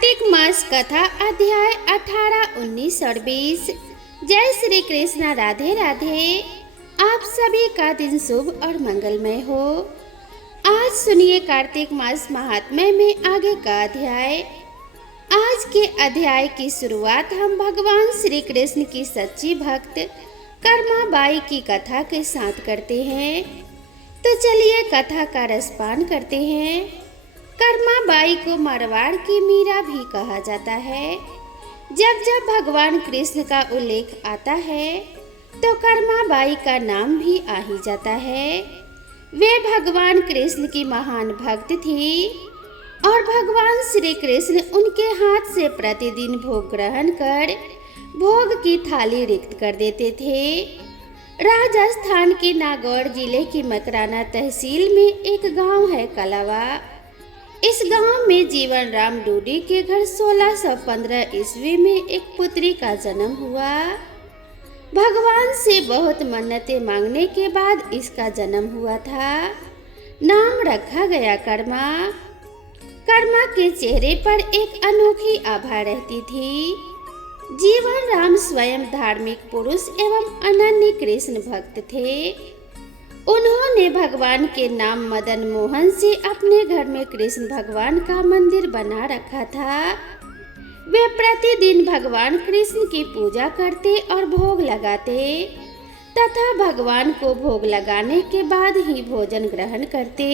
कार्तिक मास कथा अध्याय 18, 19 और 20। जय श्री कृष्ण। राधे राधे। आप सभी का दिन शुभ और मंगलमय हो। आज सुनिए कार्तिक मास महात्म्य में आगे का अध्याय। आज के अध्याय की शुरुआत हम भगवान श्री कृष्ण की सच्ची भक्त कर्माबाई की कथा के साथ करते हैं। तो चलिए कथा का रसपान करते हैं। कर्माबाई को मारवाड़ की मीरा भी कहा जाता है। जब जब भगवान कृष्ण का उल्लेख आता है तो कर्माबाई का नाम भी आ ही जाता है। वे भगवान कृष्ण की महान भक्त थी और भगवान श्री कृष्ण उनके हाथ से प्रतिदिन भोग ग्रहण कर भोग की थाली रिक्त कर देते थे। राजस्थान के नागौर जिले की मकराना तहसील में एक गांव है कलावा। इस गांव में जीवन राम डूडी के घर 1615 ईस्वी में एक पुत्री का जन्म हुआ। भगवान से बहुत मन्नतें मांगने के बाद इसका जन्म हुआ था। नाम रखा गया कर्मा। कर्मा के चेहरे पर एक अनोखी आभा रहती थी। जीवन राम स्वयं धार्मिक पुरुष एवं अनन्य कृष्ण भक्त थे। उन्होंने भगवान के नाम मदन मोहन से अपने घर में कृष्ण भगवान का मंदिर बना रखा था। वे प्रतिदिन भगवान कृष्ण की पूजा करते और भोग लगाते तथा भगवान को भोग लगाने के बाद ही भोजन ग्रहण करते।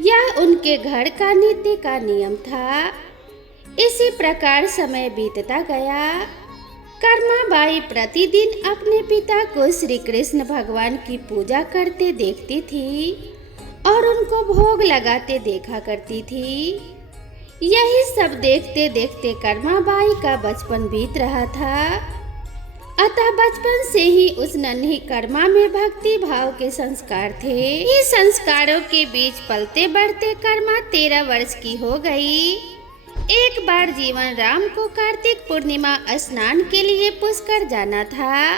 यह उनके घर का नित्य का नियम था। इसी प्रकार समय बीतता गया। कर्माबाई प्रतिदिन अपने पिता को श्री कृष्ण भगवान की पूजा करते देखती थी और उनको भोग लगाते देखा करती थी। यही सब देखते देखते कर्माबाई का बचपन बीत रहा था। अतः बचपन से ही उस नन्ही कर्मा में भक्ति भाव के संस्कार थे। ये संस्कारों के बीच पलते बढ़ते कर्मा 13 वर्ष की हो गई। एक बार जीवन राम को कार्तिक पूर्णिमा स्नान के लिए पुष्कर जाना था।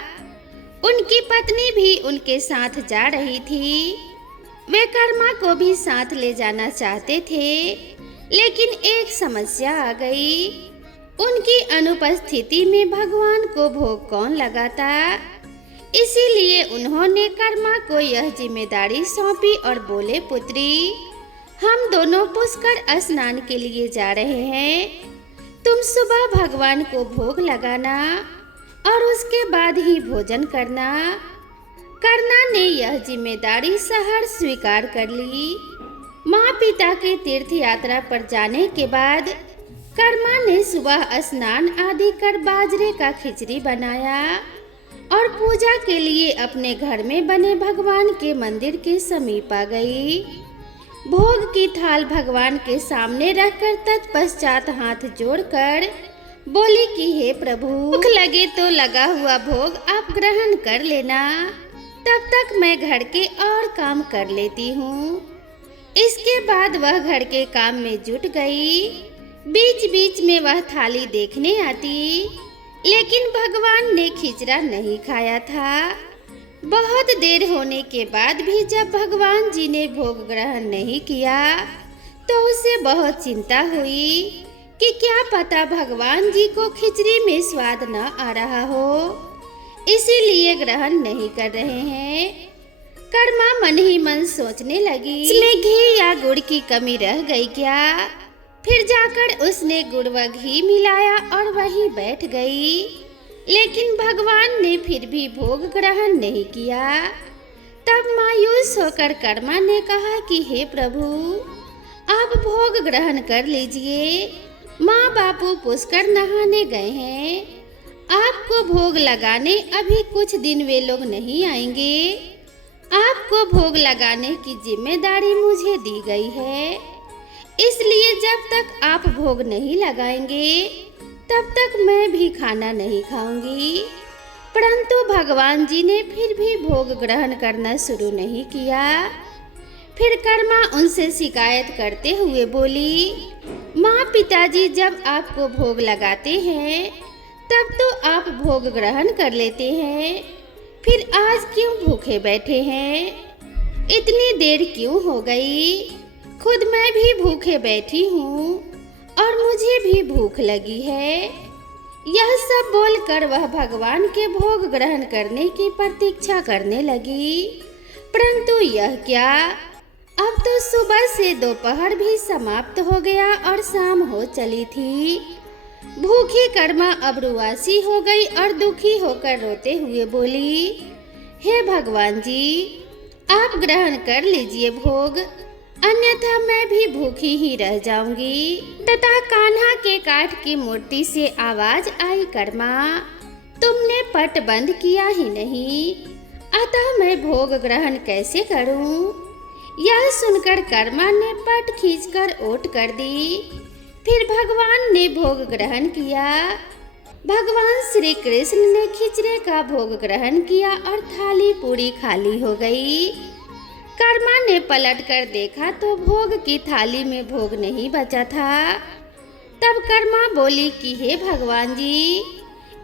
उनकी पत्नी भी उनके साथ जा रही थी। वे कर्मा को भी साथ ले जाना चाहते थे, लेकिन एक समस्या आ गई। उनकी अनुपस्थिति में भगवान को भोग कौन लगाता। इसीलिए उन्होंने कर्मा को यह जिम्मेदारी सौंपी और बोले, पुत्री, हम दोनों पुष्कर स्नान के लिए जा रहे हैं। तुम सुबह भगवान को भोग लगाना और उसके बाद ही भोजन करना। कर्णा ने यह जिम्मेदारी सहर्ष स्वीकार कर ली। माँ पिता के तीर्थ यात्रा पर जाने के बाद कर्मा ने सुबह स्नान आदि कर बाजरे का खिचड़ी बनाया और पूजा के लिए अपने घर में बने भगवान के मंदिर के समीप आ गई। भोग की थाल भगवान के सामने रखकर तत्पश्चात हाथ जोड़कर बोली कि हे प्रभु, भूख लगे तो लगा हुआ भोग आप ग्रहण कर लेना, तब तक मैं घर के और काम कर लेती हूँ। इसके बाद वह घर के काम में जुट गई। बीच बीच में वह थाली देखने आती, लेकिन भगवान ने खिचड़ा नहीं खाया था। बहुत देर होने के बाद भी जब भगवान जी ने भोग ग्रहण नहीं किया तो उसे बहुत चिंता हुई कि क्या पता भगवान जी को खिचड़ी में स्वाद न आ रहा हो, इसीलिए ग्रहण नहीं कर रहे हैं। कर्मा मन ही मन सोचने लगी, इसमें घी या गुड़ की कमी रह गई क्या। फिर जाकर उसने गुड़ व घी मिलाया और वहीं बैठ गई, लेकिन भगवान ने फिर भी भोग ग्रहण नहीं किया। तब मायूस होकर कर्मा ने कहा कि हे प्रभु, आप भोग ग्रहण कर लीजिए। माँ बापू पुष्कर नहाने गए हैं। आपको भोग लगाने अभी कुछ दिन वे लोग नहीं आएंगे। आपको भोग लगाने की जिम्मेदारी मुझे दी गई है, इसलिए जब तक आप भोग नहीं लगाएंगे तब तक मैं भी खाना नहीं खाऊंगी। परंतु भगवान जी ने फिर भी भोग ग्रहण करना शुरू नहीं किया। फिर कर्मा उनसे शिकायत करते हुए बोली, माँ पिताजी जब आपको भोग लगाते हैं तब तो आप भोग ग्रहण कर लेते हैं, फिर आज क्यों भूखे बैठे हैं। इतनी देर क्यों हो गई। खुद मैं भी भूखे बैठी हूँ और मुझे भी भूख लगी है। यह सब बोलकर वह भगवान के भोग ग्रहण करने की प्रतीक्षा करने लगी। परंतु यह क्या, अब तो सुबह से दोपहर भी समाप्त हो गया और शाम हो चली थी। भूखी कर्मा अब रुआसी हो गई और दुखी होकर रोते हुए बोली, हे भगवान जी, आप ग्रहण कर लीजिए भोग, अन्यथा मैं भी भूखी ही रह जाऊंगी। तथा कान्हा के काठ की मूर्ति से आवाज आई, कर्मा, तुमने पट बंद किया ही नहीं, अतः मैं भोग ग्रहण कैसे करूं? यह सुनकर कर्मा ने पट खींचकर ओट कर दी। फिर भगवान ने भोग ग्रहण किया। भगवान श्री कृष्ण ने खिचड़े का भोग ग्रहण किया और थाली पूरी खाली हो गई। कर्मा ने पलटकर देखा तो भोग की थाली में भोग नहीं बचा था। तब कर्मा बोली कि हे भगवान जी,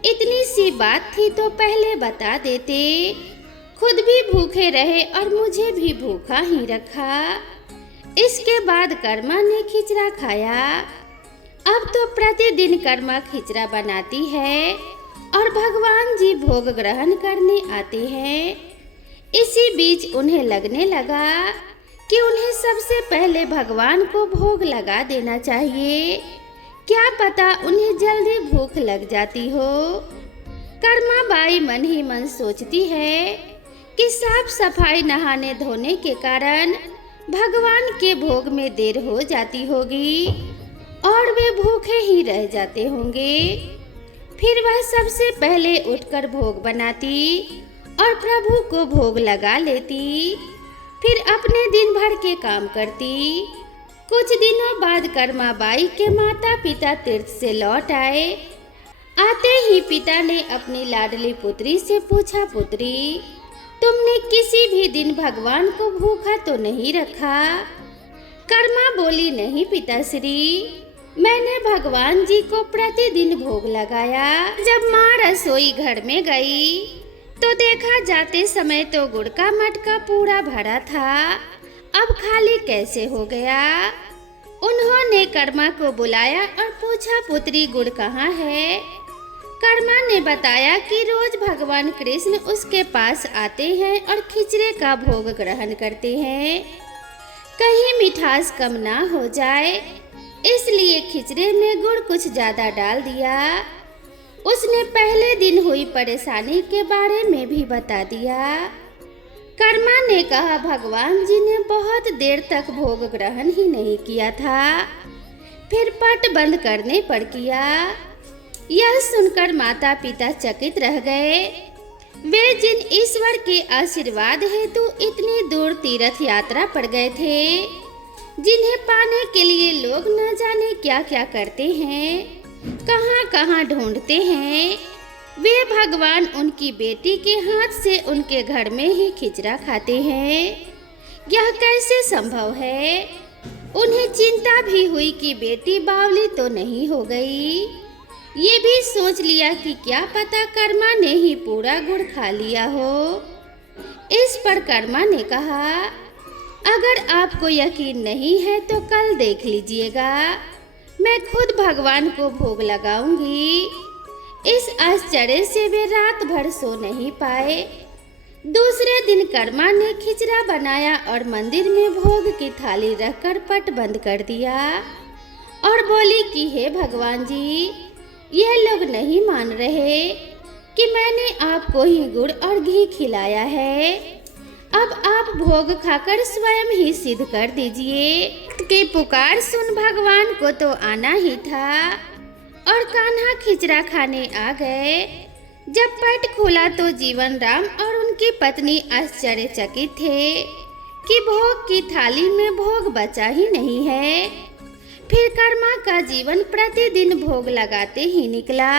इतनी सी बात थी तो पहले बता देते, खुद भी भूखे रहे और मुझे भी भूखा ही रखा। इसके बाद कर्मा ने खिचड़ा खाया। अब तो प्रतिदिन कर्मा खिचड़ा बनाती है और भगवान जी भोग ग्रहण करने आते हैं। इसी बीच उन्हें लगने लगा कि उन्हें सबसे पहले भगवान को भोग लगा देना चाहिए, क्या पता उन्हें जल्दी भूख लग जाती हो। कर्मा बाई मन ही मन सोचती है कि साफ सफाई नहाने धोने के कारण भगवान के भोग में देर हो जाती होगी और वे भूखे ही रह जाते होंगे। फिर वह सबसे पहले उठकर भोग बनाती और प्रभु को भोग लगा लेती। फिर अपने दिन भर के काम करती। कुछ दिनों बाद कर्मा बाई के माता पिता तीर्थ से लौट आए। आते ही पिता ने अपनी लाडली पुत्री से पूछा, पुत्री, तुमने किसी भी दिन भगवान को भूखा तो नहीं रखा? कर्मा बोली, नहीं पिताश्री, मैंने भगवान जी को प्रतिदिन भोग लगाया। जब माँ रसोई घर में गई तो देखा जाते समय तो गुड़ का मटका पूरा भरा था, अब खाली कैसे हो गया? उन्होंने कर्मा को बुलाया और पूछा, पुत्री, गुड़ कहाँ है? कर्मा ने बताया कि रोज भगवान कृष्ण उसके पास आते हैं और खिचड़े का भोग ग्रहण करते हैं, कहीं मिठास कम ना हो जाए, इसलिए खिचड़े में गुड़ कुछ ज्यादा डाल दिया। उसने पहले दिन हुई परेशानी के बारे में भी बता दिया। कर्मा ने कहा, भगवान जी ने बहुत देर तक भोग ग्रहण ही नहीं किया था, फिर पट बंद करने पर किया। यह सुनकर माता पिता चकित रह गए। वे जिन ईश्वर के आशीर्वाद हेतु इतनी दूर तीर्थ यात्रा पर गए थे, जिन्हें पाने के लिए लोग न जाने क्या क्या करते हैं, कहां कहां ढूंढते हैं, वे भगवान उनकी बेटी के हाथ से उनके घर में ही खिचड़ा खाते हैं। यह कैसे संभव है? उन्हें चिंता भी हुई कि बेटी बावली तो नहीं हो गई। ये भी सोच लिया कि क्या पता कर्मा ने ही पूरा गुड़ खा लिया हो। इस पर कर्मा ने कहा, अगर आपको यकीन नहीं है तो कल देख लीजिएगा, मैं खुद भगवान को भोग लगाऊंगी। इस आश्चर्य से वे रात भर सो नहीं पाए। दूसरे दिन कर्मा ने खिचड़ा बनाया और मंदिर में भोग की थाली रखकर पट बंद कर दिया और बोली कि हे भगवान जी, यह लोग नहीं मान रहे कि मैंने आपको ही गुड़ और घी खिलाया है, अब आप भोग खाकर स्वयं ही सिद्ध कर दीजिए। कि पुकार सुन भगवान को तो आना ही था और कान्हा खिचड़ा खाने आ गए। जब पट खुला तो जीवन राम और उनकी पत्नी आश्चर्यचकित थे कि भोग की थाली में भोग बचा ही नहीं है। फिर कर्मा का जीवन प्रतिदिन भोग लगाते ही निकला।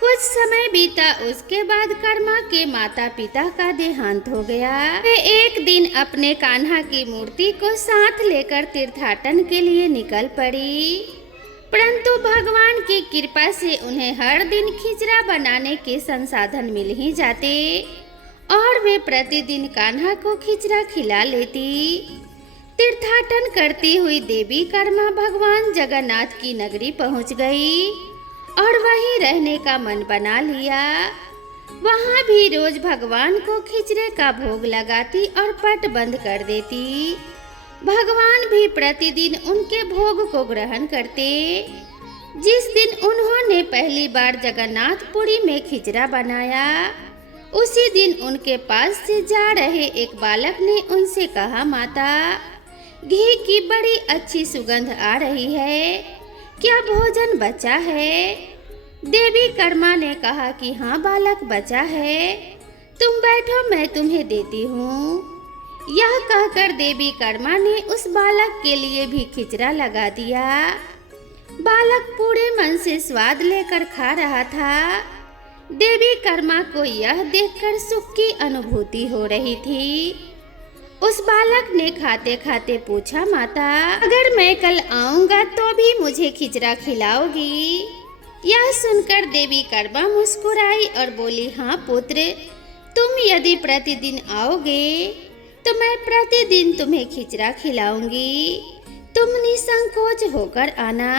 कुछ समय बीता, उसके बाद कर्मा के माता पिता का देहांत हो गया। वे एक दिन अपने कान्हा की मूर्ति को साथ लेकर तीर्थाटन के लिए निकल पड़ी, परंतु भगवान की कृपा से उन्हें हर दिन खिचड़ा बनाने के संसाधन मिल ही जाते और वे प्रतिदिन कान्हा को खिचड़ा खिला लेती। तीर्थाटन करती हुई देवी कर्मा भगवान जगन्नाथ की नगरी पहुंच गई और वहीं रहने का मन बना लिया। वहां भी रोज भगवान को खिचड़े का भोग लगाती और पट बंद कर देती। भगवान भी प्रतिदिन उनके भोग को ग्रहण करते। जिस दिन उन्होंने पहली बार जगन्नाथपुरी में खिचड़ा बनाया, उसी दिन उनके पास से जा रहे एक बालक ने उनसे कहा, माता, घी की बड़ी अच्छी सुगंध आ रही है, क्या भोजन बचा है? देवी कर्मा ने कहा कि हाँ बालक, बचा है, तुम बैठो, मैं तुम्हें देती हूँ। यह कहकर देवी कर्मा ने उस बालक के लिए भी खिचड़ा लगा दिया। बालक पूरे मन से स्वाद लेकर खा रहा था। देवी कर्मा को यह देखकर सुख की अनुभूति हो रही थी। उस बालक ने खाते खाते पूछा, माता, अगर मैं कल आऊंगा तो भी मुझे खिचड़ा खिलाओगी? यह सुनकर देवी कर्मा मुस्कुराई और बोली, हाँ पुत्र, तुम यदि प्रतिदिन आओगे तो मैं प्रतिदिन तुम्हें खिचड़ा खिलाऊंगी, तुम निसंकोच होकर आना।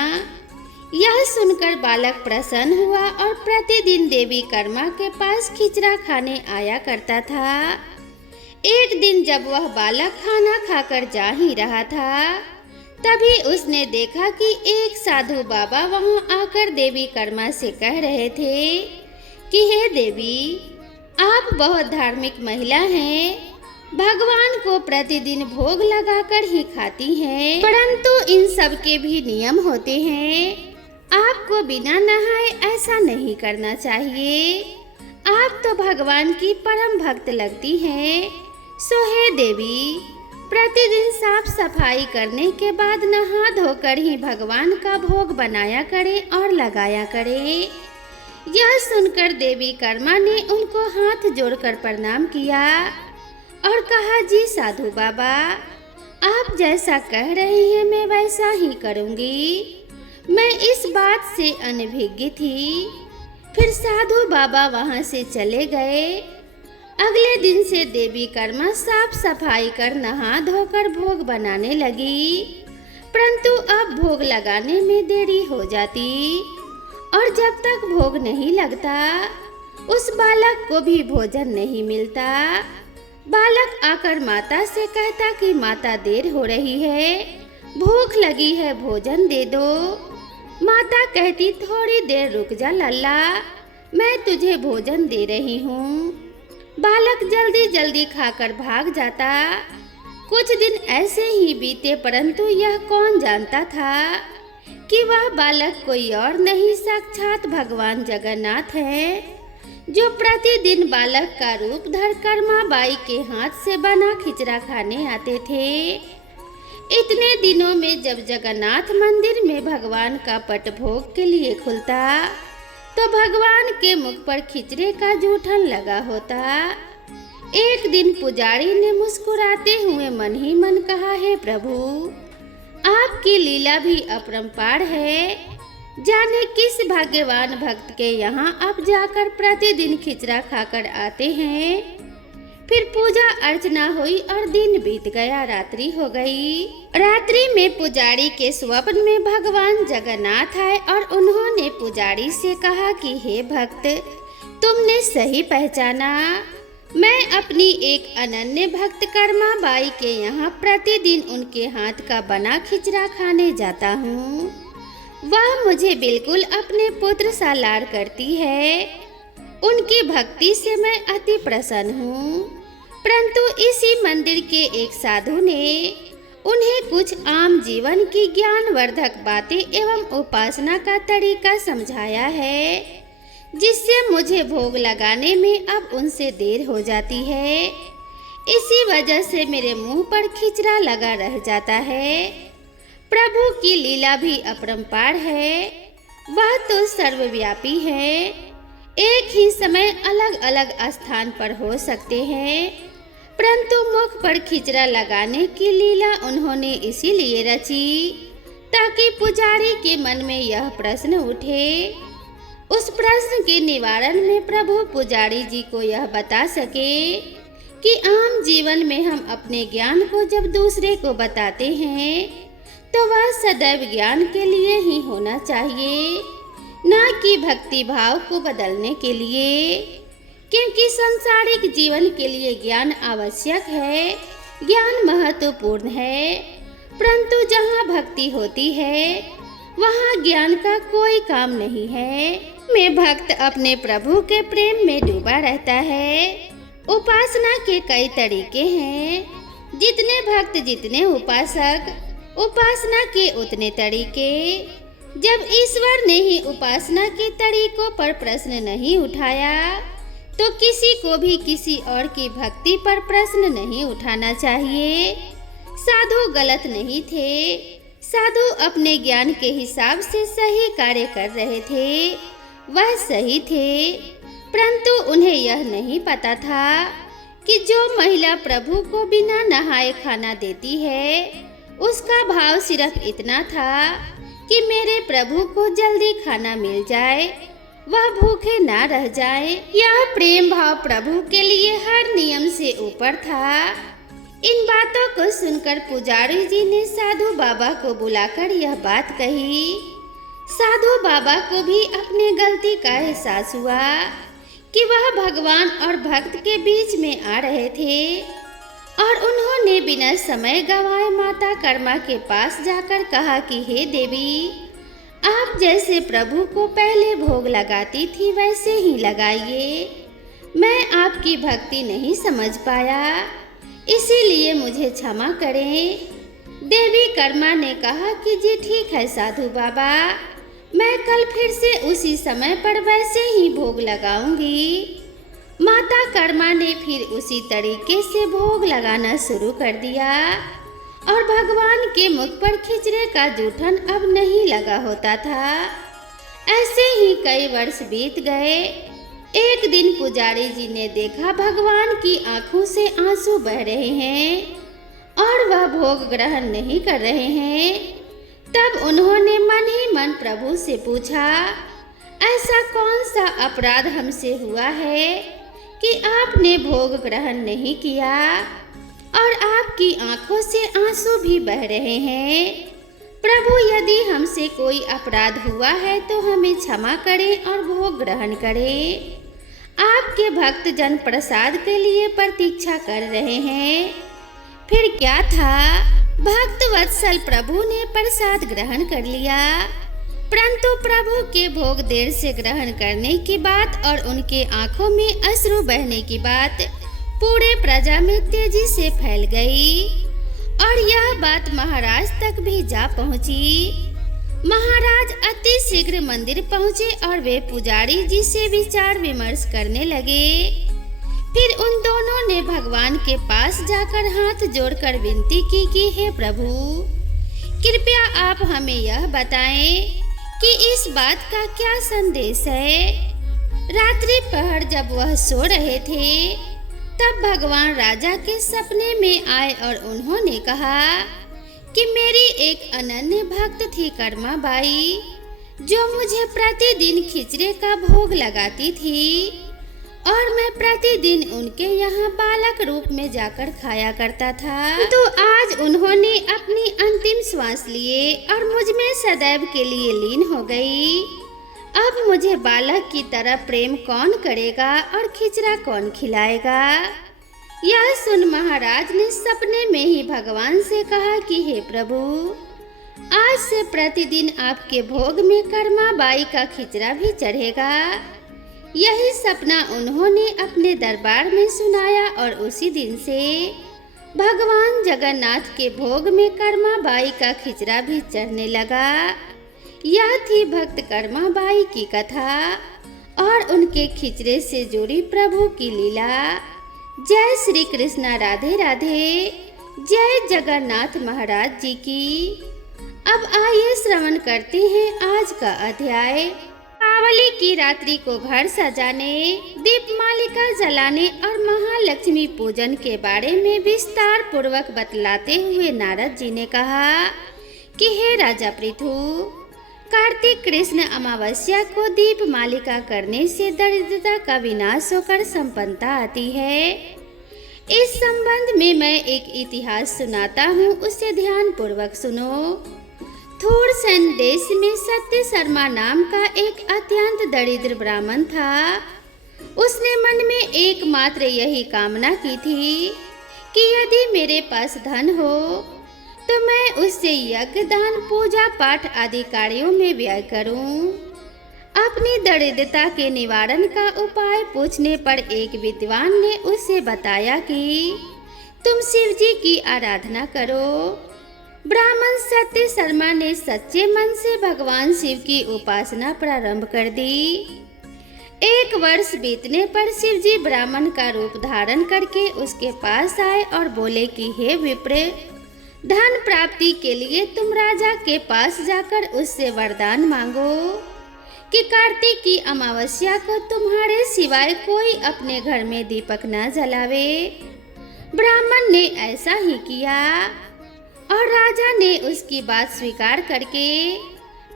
यह सुनकर बालक प्रसन्न हुआ और प्रतिदिन देवी कर्मा के पास खिचड़ा खाने आया करता था। एक दिन जब वह बालक खाना खाकर जा ही रहा था, तभी उसने देखा कि एक साधु बाबा वहां आकर देवी कर्मा से कह रहे थे कि हे देवी, आप बहुत धार्मिक महिला हैं, भगवान को प्रतिदिन भोग लगाकर ही खाती हैं, परंतु इन सब के भी नियम होते हैं। आपको बिना नहाए ऐसा नहीं करना चाहिए। आप तो भगवान की परम भक्त लगती हैं। सो हे देवी, प्रतिदिन साफ सफाई करने के बाद नहा धोकर ही भगवान का भोग बनाया करें और लगाया करें। यह सुनकर देवी कर्मा ने उनको हाथ जोड़कर प्रणाम किया और कहा, जी साधु बाबा, आप जैसा कह रही हैं मैं वैसा ही करूंगी। मैं इस बात से अनभिज्ञ थी। फिर साधु बाबा वहां से चले गए। अगले दिन से देवी कर्मा साफ सफाई कर नहा धोकर भोग बनाने लगी, परंतु अब भोग लगाने में देरी हो जाती और जब तक भोग नहीं लगता उस बालक को भी भोजन नहीं मिलता। बालक आकर माता से कहता कि माता, देर हो रही है, भूख लगी है, भोजन दे दो। माता कहती, थोड़ी देर रुक जा लल्ला, मैं तुझे भोजन दे रही हूँ। बालक जल्दी जल्दी खाकर भाग जाता। कुछ दिन ऐसे ही बीते, परंतु यह कौन जानता था कि वह बालक कोई और नहीं, साक्षात भगवान जगन्नाथ है, जो प्रतिदिन बालक का रूप धर कर्मा बाई के हाथ से बना खिचड़ा खाने आते थे। इतने दिनों में जब जगन्नाथ मंदिर में भगवान का पट भोग के लिए खुलता, तो भगवान के मुख पर खिचड़े का जूठन लगा होता। एक दिन पुजारी ने मुस्कुराते हुए मन ही मन कहा, हे प्रभु, आपकी लीला भी अपरंपार है। जाने किस भाग्यवान भक्त के यहाँ आप जाकर प्रतिदिन खिचड़ा खाकर आते हैं। फिर पूजा अर्चना हुई और दिन बीत गया, रात्रि हो गई। रात्रि में पुजारी के स्वप्न में भगवान जगन्नाथ आए और उन्होंने पुजारी से कहा कि हे भक्त, तुमने सही पहचाना, मैं अपनी एक अनन्य भक्त कर्मा बाई के यहाँ प्रतिदिन उनके हाथ का बना खिचड़ा खाने जाता हूँ। वह मुझे बिल्कुल अपने पुत्र सा लाड करती है। उनकी भक्ति से मैं अति प्रसन्न हूँ। परंतु इसी मंदिर के एक साधु ने उन्हें कुछ आम जीवन की ज्ञानवर्धक बातें एवं उपासना का तरीका समझाया है, जिससे मुझे भोग लगाने में अब उनसे देर हो जाती है। इसी वजह से मेरे मुंह पर खिचड़ा लगा रह जाता है। प्रभु की लीला भी अपरंपार है। वह तो सर्वव्यापी है। एक ही समय अलग अलग स्थान पर हो सकते हैं, परंतु मुख पर खिचड़ा लगाने की लीला उन्होंने इसीलिए रची ताकि पुजारी के मन में यह प्रश्न उठे। उस प्रश्न के निवारण में प्रभु पुजारी जी को यह बता सके कि आम जीवन में हम अपने ज्ञान को जब दूसरे को बताते हैं तो वह सदैव ज्ञान के लिए ही होना चाहिए, ना कि भक्ति भाव को बदलने के लिए। क्योंकि सांसारिक जीवन के लिए ज्ञान आवश्यक है, ज्ञान महत्वपूर्ण है, परंतु जहाँ भक्ति होती है वहाँ ज्ञान का कोई काम नहीं है। में भक्त अपने प्रभु के प्रेम में डूबा रहता है। उपासना के कई तरीके हैं, जितने भक्त जितने उपासक, उपासना के उतने तरीके। जब ईश्वर ने ही उपासना के तरीकों पर प्रश्न नहीं उठाया तो किसी को भी किसी और की भक्ति पर प्रश्न नहीं उठाना चाहिए। साधु गलत नहीं थे, साधु अपने ज्ञान के हिसाब से सही कार्य कर रहे थे, वह सही थे, परंतु उन्हें यह नहीं पता था कि जो महिला प्रभु को बिना नहाए खाना देती है उसका भाव सिर्फ इतना था कि मेरे प्रभु को जल्दी खाना मिल जाए, वह भूखे ना रह जाए। यह प्रेम भाव प्रभु के लिए हर नियम से ऊपर था। इन बातों को सुनकर पुजारी जी ने साधु बाबा को बुलाकर यह बात कही। साधु बाबा को भी अपनी गलती का एहसास हुआ कि वह भगवान और भक्त के बीच में आ रहे थे, और उन्होंने बिना समय गंवाए माता कर्मा के पास जाकर कहा कि हे देवी, आप जैसे प्रभु को पहले भोग लगाती थी वैसे ही लगाइए। मैं आपकी भक्ति नहीं समझ पाया, इसीलिए मुझे क्षमा करें। देवी कर्मा ने कहा कि जी ठीक है साधु बाबा, मैं कल फिर से उसी समय पर वैसे ही भोग लगाऊंगी। माता कर्मा ने फिर उसी तरीके से भोग लगाना शुरू कर दिया और भगवान के मुख पर खिचड़े का जूठन अब नहीं लगा होता था। ऐसे ही कई वर्ष बीत गए। एक दिन पुजारी जी ने देखा भगवान की आंखों से आंसू बह रहे हैं और वह भोग ग्रहण नहीं कर रहे हैं। तब उन्होंने मन ही मन प्रभु से पूछा, ऐसा कौन सा अपराध हमसे हुआ है कि आपने भोग ग्रहण नहीं किया और आपकी आंखों से आंसू भी बह रहे हैं। प्रभु, यदि हमसे कोई अपराध हुआ है तो हमें क्षमा करें और भोग ग्रहण करें। आपके भक्त जन प्रसाद के लिए प्रतीक्षा कर रहे हैं। फिर क्या था, भक्त वत्सल प्रभु ने प्रसाद ग्रहण कर लिया, परंतु प्रभु के भोग देर से ग्रहण करने की बात और उनके आंखों में अश्रु बहने की बात पूरे प्रजा में तेजी से फैल गई और यह बात महाराज तक भी जा पहुंची। महाराज अति शीघ्र मंदिर पहुंचे और वे पुजारी जी से विचार विमर्श करने लगे। फिर उन दोनों ने भगवान के पास जाकर हाथ जोड़कर विनती की कि हे प्रभु, कृपया आप हमें यह बताएं कि इस बात का क्या संदेश है। रात्रि पहर जब वह सो रहे थे तब भगवान राजा के सपने में आए और उन्होंने कहा कि मेरी एक अनन्य भक्त थी कर्मा बाई, जो मुझे प्रतिदिन खिचड़े का भोग लगाती थी और मैं प्रतिदिन उनके यहाँ बालक रूप में जाकर खाया करता था। तो आज उन्होंने अपनी अंतिम श्वास लिए और मुझ में सदैव के लिए लीन हो गई। अब मुझे बालक की तरह प्रेम कौन करेगा और खिचड़ा कौन खिलाएगा। यह सुन महाराज ने सपने में ही भगवान से कहा कि हे प्रभु, आज से प्रतिदिन आपके भोग में कर्मा बाई का खिचड़ा भी चढ़ेगा। यही सपना उन्होंने अपने दरबार में सुनाया और उसी दिन से भगवान जगन्नाथ के भोग में कर्मा बाई का खिचड़ा भी चढ़ने लगा। यह थी भक्त कर्मा बाई की कथा और उनके खिचड़े से जुड़ी प्रभु की लीला। जय श्री कृष्णा, राधे राधे। जय जगन्नाथ महाराज जी की। अब आइए श्रवण करते हैं आज का अध्याय। दीपावली की रात्रि को घर सजाने, दीपमालिका जलाने और महालक्ष्मी पूजन के बारे में विस्तार पूर्वक बतलाते हुए नारद जी ने कहा कि हे राजा पृथु, कार्तिक कृष्ण अमावस्या को दीपमालिका करने से दरिद्रता का विनाश होकर संपन्नता आती है। इस संबंध में मैं एक इतिहास सुनाता हूँ, उसे ध्यान पूर्वक सुनो। थोड़सन देश में सत्य शर्मा नाम का एक अत्यंत दरिद्र ब्राह्मण था। उसने मन में एकमात्र यही कामना की थी कि यदि मेरे पास धन हो तो मैं उससे यज्ञ, दान, पूजा पाठ आदि कार्यों में व्यय करूं। अपनी दरिद्रता के निवारण का उपाय पूछने पर एक विद्वान ने उससे बताया कि तुम शिव जी की आराधना करो। ब्राह्मण सत्य शर्मा ने सच्चे मन से भगवान शिव की उपासना प्रारंभ कर दी। 1 वर्ष बीतने पर शिव जी ब्राह्मण का रूप धारण करके उसके पास आए और बोले कि हे विप्र, धन प्राप्ति के लिए तुम राजा के पास जाकर उससे वरदान मांगो कि कार्तिक की अमावस्या को तुम्हारे सिवाय कोई अपने घर में दीपक न जलावे। ब्राह्मण ने ऐसा ही किया और राजा ने उसकी बात स्वीकार करके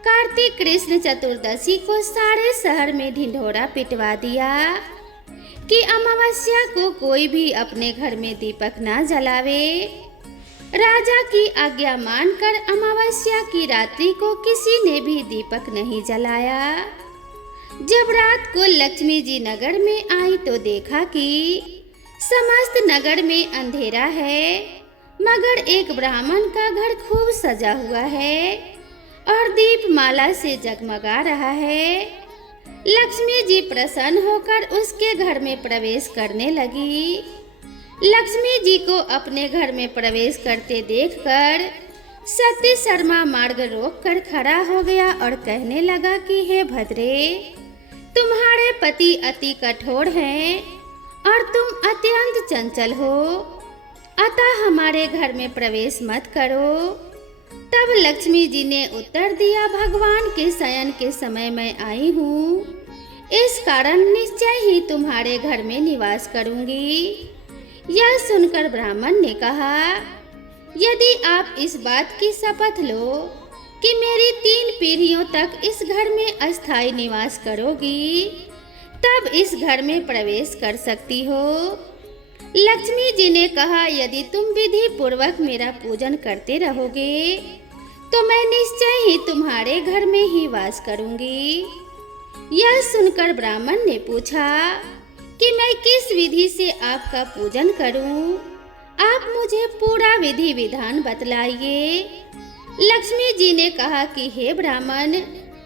कार्तिक कृष्ण चतुर्दशी को सारे शहर में ढिंढोरा पिटवा दिया कि अमावस्या को कोई भी अपने घर में दीपक न जलावे। राजा की आज्ञा मानकर अमावस्या की रात्रि को किसी ने भी दीपक नहीं जलाया। जब रात को लक्ष्मी जी नगर में आई तो देखा कि समस्त नगर में अंधेरा है, मगर एक ब्राह्मण का घर खूब सजा हुआ है और दीपमाला से जगमगा रहा है। लक्ष्मी जी प्रसन्न होकर उसके घर में प्रवेश करने लगी। लक्ष्मी जी को अपने घर में प्रवेश करते देखकर सत्य शर्मा मार्ग रोककर खड़ा हो गया और कहने लगा कि हे भद्रे, तुम्हारे पति अति कठोर हैं और तुम अत्यंत चंचल हो, अतः हमारे घर में प्रवेश मत करो। तब लक्ष्मी जी ने उत्तर दिया, भगवान के शयन के समय मैं आई हूँ, इस कारण निश्चय ही तुम्हारे घर में निवास करूंगी। यह सुनकर ब्राह्मण ने कहा, यदि आप इस बात की शपथ लो कि मेरी 3 पीढ़ियों तक इस घर में अस्थायी निवास करोगी, तब इस घर में प्रवेश कर सकती हो। लक्ष्मी जी ने कहा, यदि तुम विधि पूर्वक मेरा पूजन करते रहोगे तो मैं निश्चय ही तुम्हारे घर में ही वास करूंगी। यह सुनकर ब्राह्मण ने पूछा कि मैं किस विधि से आपका पूजन करूं? आप मुझे पूरा विधि विधान बतलाइए। लक्ष्मी जी ने कहा कि हे ब्राह्मण,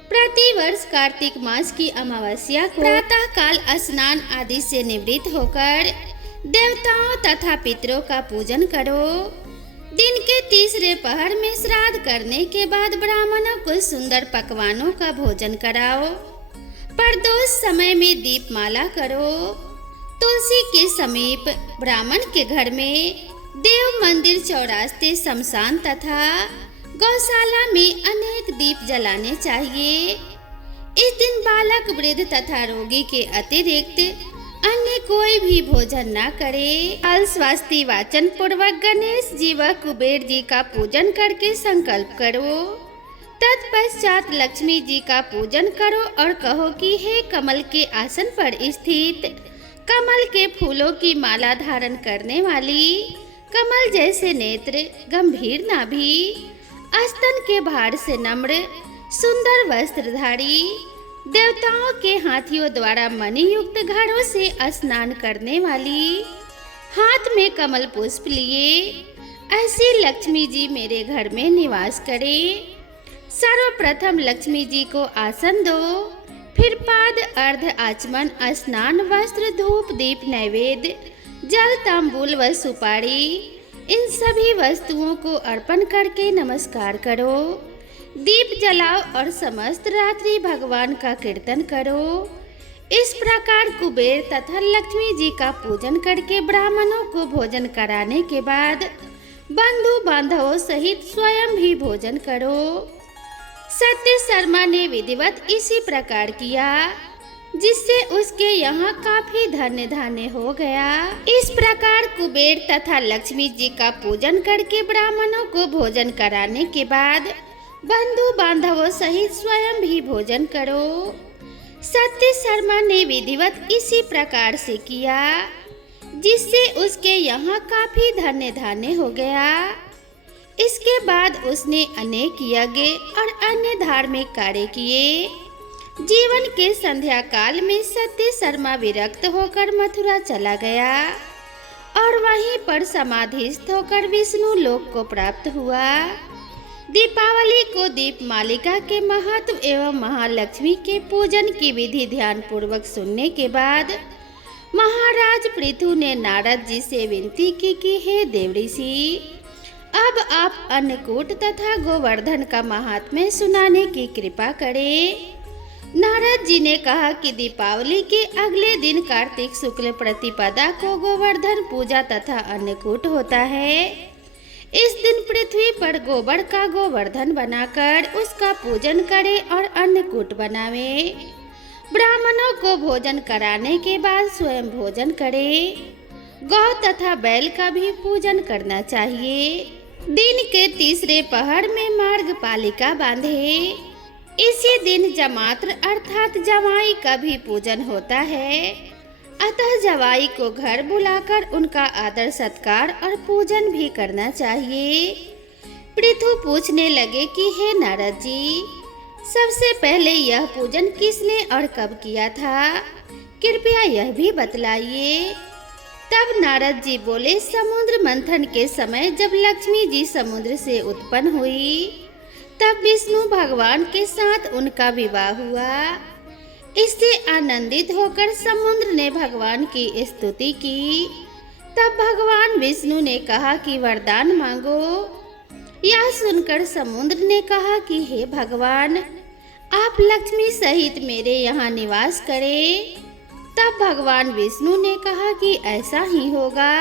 प्रतिवर्ष कार्तिक मास की अमावस्या को प्रातः काल स्नान आदि से निवृत्त होकर देवताओं तथा पितरों का पूजन करो। दिन के तीसरे पहर में श्राद्ध करने के बाद ब्राह्मणों को सुंदर पकवानों का भोजन कराओ। प्रदोष समय में दीपमाला करो। तुलसी के समीप ब्राह्मण के घर में, देव मंदिर, चौरास्ते, शमशान तथा गौशाला में अनेक दीप जलाने चाहिए। इस दिन बालक, वृद्ध तथा रोगी के अतिरिक्त अन्य कोई भी भोजन न करे। काल स्वास्थ्य वाचन पूर्वक गणेश जी व कुबेर जी का पूजन करके संकल्प करो। तत्पश्चात लक्ष्मी जी का पूजन करो और कहो कि हे कमल के आसन पर स्थित, कमल के फूलों की माला धारण करने वाली, कमल जैसे नेत्र, गंभीर नाभि, स्तन के भार से नम्र, सुंदर वस्त्रधारी, देवताओं के हाथियों द्वारा मणियुक्त घड़ों से स्नान करने वाली, हाथ में कमल पुष्प लिए ऐसी लक्ष्मी जी मेरे घर में निवास करें। सर्वप्रथम लक्ष्मी जी को आसन दो, फिर पाद, अर्ध आचमन, स्नान, वस्त्र, धूप, दीप, नैवेद्य, जल, तांबूल व सुपारी, इन सभी वस्तुओं को अर्पण करके नमस्कार करो। दीप जलाओ और समस्त रात्रि भगवान का कीर्तन करो। इस प्रकार कुबेर तथा लक्ष्मी जी का पूजन करके ब्राह्मणों को भोजन कराने के बाद बंधु बांधवों सहित स्वयं भी भोजन करो। सत्य शर्मा ने विधिवत इसी प्रकार किया, जिससे उसके यहाँ काफी धन्य धान्य हो गया। इस प्रकार कुबेर तथा लक्ष्मी जी का पूजन करके ब्राह्मणों को भोजन कराने के बाद बंधु बांधवों सहित स्वयं भी भोजन करो। सत्य शर्मा ने विधिवत इसी प्रकार से किया। जिससे उसके यहाँ काफी धन्य धान्य हो गया। इसके बाद उसने अनेक यज्ञ और अन्य धार्मिक कार्य किए। जीवन के संध्या काल में सत्य शर्मा विरक्त होकर मथुरा चला गया और वहीं पर समाधिस्थ होकर विष्णु लोक को प्राप्त हुआ। दीपावली को दीपमालिका के महत्व एवं महालक्ष्मी के पूजन की विधि ध्यान पूर्वक सुनने के बाद महाराज पृथु ने नारद जी से विनती की कि हे देवऋषि, अब आप अन्नकूट तथा गोवर्धन का महात्म्य सुनाने की कृपा करें। नारद जी ने कहा कि दीपावली के अगले दिन कार्तिक शुक्ल प्रतिपदा को गोवर्धन पूजा तथा अन्नकूट होता है। इस दिन पृथ्वी पर गोबर का गोवर्धन बनाकर उसका पूजन करें और अन्नकूट बनावे। ब्राह्मणों को भोजन कराने के बाद स्वयं भोजन करें। गौ तथा बैल का भी पूजन करना चाहिए। दिन के तीसरे पहर में मार्ग पालिका बांधे। इसी दिन जमात्र अर्थात जवाई का भी पूजन होता है। अतः जवाई को घर बुलाकर उनका आदर सत्कार और पूजन भी करना चाहिए। पृथु पूछने लगे कि हे नारद जी, सबसे पहले यह पूजन किसने और कब किया था? कृपया यह भी बतलाइए। तब नारद जी बोले, समुद्र मंथन के समय जब लक्ष्मी जी समुद्र से उत्पन्न हुई, तब विष्णु भगवान के साथ उनका विवाह हुआ। इससे आनंदित होकर समुद्र ने भगवान की स्तुति की। तब भगवान विष्णु ने कहा कि वरदान मांगो। यह सुनकर समुद्र ने कहा कि हे भगवान, आप लक्ष्मी सहित मेरे यहाँ निवास करें। तब भगवान विष्णु ने कहा कि ऐसा ही होगा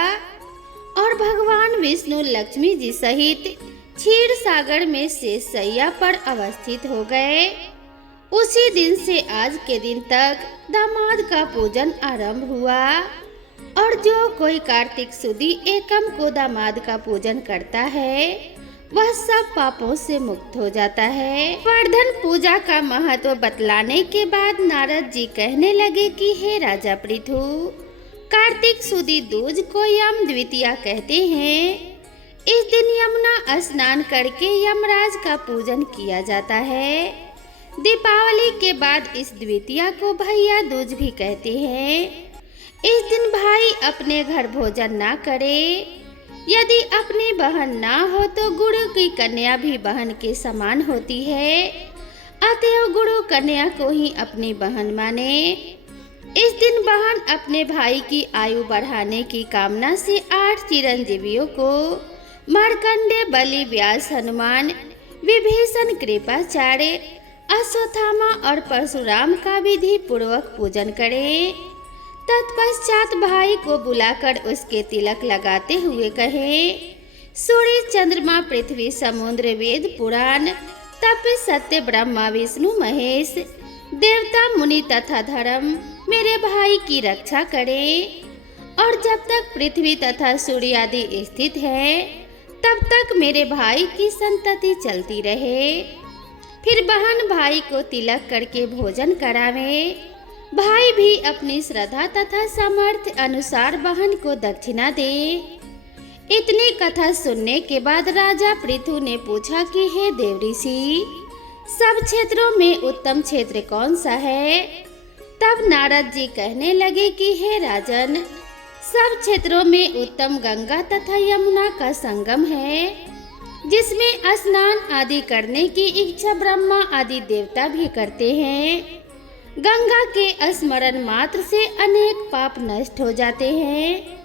और भगवान विष्णु लक्ष्मी जी सहित क्षीर सागर में शेषशय्या पर अवस्थित हो गए। उसी दिन से आज के दिन तक दामाद का पूजन आरंभ हुआ और जो कोई कार्तिक सुदी एकम को दामाद का पूजन करता है वह सब पापों से मुक्त हो जाता है। वर्धन पूजा का महत्व बतलाने के बाद नारद जी कहने लगे कि हे राजा पृथु, कार्तिक सुदी दूज को यम द्वितीया कहते हैं। इस दिन यमुना स्नान करके यमराज का पूजन किया जाता है। दीपावली के बाद इस द्वितीया को भैया दूज भी कहते हैं। इस दिन भाई अपने घर भोजन ना करे। यदि अपनी बहन ना हो तो गुरु की कन्या भी बहन के समान होती है। अतएव गुरु कन्या को ही अपनी बहन माने। इस दिन बहन अपने भाई की आयु बढ़ाने की कामना से 8 चिरंजीवियों को मार्कंडे, बलि, व्यास, हनुमान, विभीषण, कृपाचार्य, अश्वत्थामा और परशुराम का विधि पूर्वक पूजन करे। तत्पश्चात भाई को बुलाकर उसके तिलक लगाते हुए कहे, सूर्य, चंद्रमा, पृथ्वी, समुद्र, वेद, पुराण, तप, सत्य, ब्रह्मा, विष्णु, महेश, देवता, मुनि तथा धर्म मेरे भाई की रक्षा करे और जब तक पृथ्वी तथा सूर्य आदि स्थित है तब तक मेरे भाई की संतति चलती रहे। फिर बहन भाई को तिलक करके भोजन करावे। भाई भी अपनी श्रद्धा तथा सामर्थ्य अनुसार बहन को दक्षिणा दे। इतनी कथा सुनने के बाद राजा पृथु ने पूछा कि हे देवऋषि, सब क्षेत्रों में उत्तम क्षेत्र कौन सा है? तब नारद जी कहने लगे कि हे राजन, सब क्षेत्रों में उत्तम गंगा तथा यमुना का संगम है, जिसमें स्नान आदि करने की इच्छा ब्रह्मा आदि देवता भी करते हैं। गंगा के स्मरण मात्र से अनेक पाप नष्ट हो जाते हैं।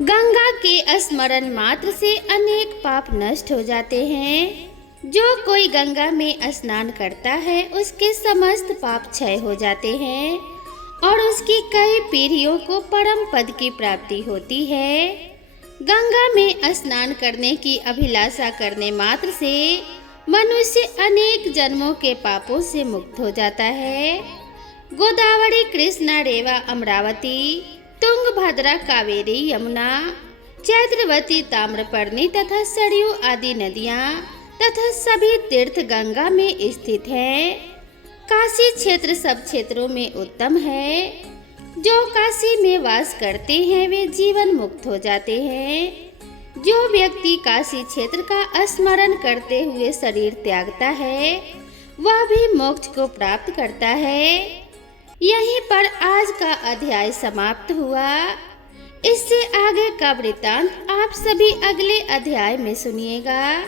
गंगा के स्मरण मात्र से अनेक पाप नष्ट हो जाते हैं। जो कोई गंगा में स्नान करता है उसके समस्त पाप क्षय हो जाते हैं और उसकी कई पीढ़ियों को परम पद की प्राप्ति होती है। गंगा में स्नान करने की अभिलाषा करने मात्र से मनुष्य अनेक जन्मों के पापों से मुक्त हो जाता है। गोदावरी, कृष्णा, रेवा, अमरावती, तुंगभद्रा, कावेरी, यमुना, चैत्रवती, ताम्रपर्णी तथा सरयू आदि नदियाँ तथा सभी तीर्थ गंगा में स्थित हैं। काशी क्षेत्र सब क्षेत्रों में उत्तम है जो काशी में वास करते हैं वे जीवन मुक्त हो जाते हैं। जो व्यक्ति काशी क्षेत्र का स्मरण करते हुए शरीर त्यागता है वह भी मोक्ष को प्राप्त करता है। यहीं पर आज का अध्याय समाप्त हुआ। इससे आगे का वृत्तांत आप सभी अगले अध्याय में सुनिएगा।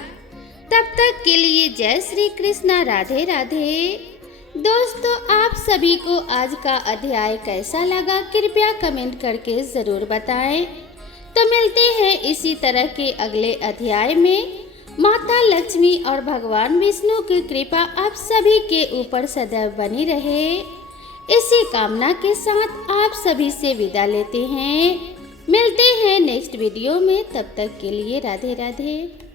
तब तक के लिए जय श्री कृष्णा, राधे राधे। दोस्तों, आप सभी को आज का अध्याय कैसा लगा कृपया कमेंट करके ज़रूर बताएं। तो मिलते हैं इसी तरह के अगले अध्याय में। माता लक्ष्मी और भगवान विष्णु की कृपा आप सभी के ऊपर सदैव बनी रहे, इसी कामना के साथ आप सभी से विदा लेते हैं। मिलते हैं नेक्स्ट वीडियो में, तब तक के लिए राधे राधे।